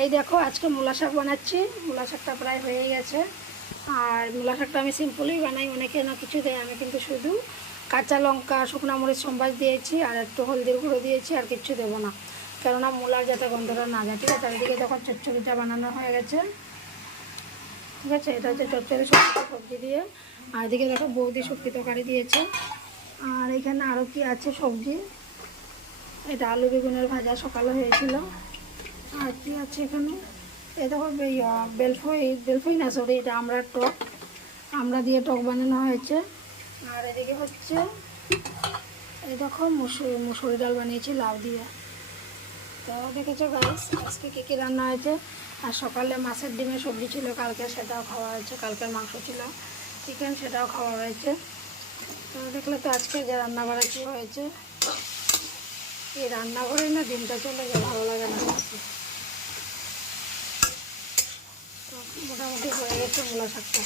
এই দেখো আজকে মূলা শাক বানাচ্ছি। মূলা শাকটা প্রায় হয়ে গেছে। আর মূলা শাকটা আমি সিম্পলই বানাই, অনেকে না কিছু দেয়, আমি কিন্তু শুধু কাঁচা লঙ্কা, শুকনো মরিচ সম্বাস দিয়েছি আর একটু হলদির গুঁড়ো দিয়েছি, আর কিচ্ছু দেবো না, কেননা মূলার যাতে গন্ধটা না যায়। ঠিক আছে, চারিদিকে তখন চচ্চড়িটা বানানো হয়ে গেছে। ঠিক আছে, এটা হচ্ছে চচ্চড়ি সবজি দিয়ে। আর এদিকে দেখো বৌদি শুক্তি তরকারি দিয়েছে। আর এখানে আরও কি আছে সবজি, এটা আলু বেগুনের ভাজা সকালে হয়েছিল। আর কি আছে এখানে, এই দেখো বেলফই না, সরি, এটা আমড়ার টক, আমড়া দিয়ে টক বানানো হয়েছে। আর এদিকে হচ্ছে এই দেখো মুসুরি ডাল বানিয়েছি লাউ দিয়ে। তো দেখেছো গাইস আজকে কী কী রান্না হয়েছে। আর সকালে মাছের ডিমের সবজি ছিল কালকে, সেটাও খাওয়া হয়েছে। কালকের মাংস ছিল চিকেন, সেটাও খাওয়া হয়েছে। তো দেখলে তো আজকে যে রান্নাঘরে কী হয়েছে, এই রান্নাঘরে না দিনটা চলে যায়, ভালো লাগে না। তো মোটামুটি হয়ে গেছে মূলা শাকটা।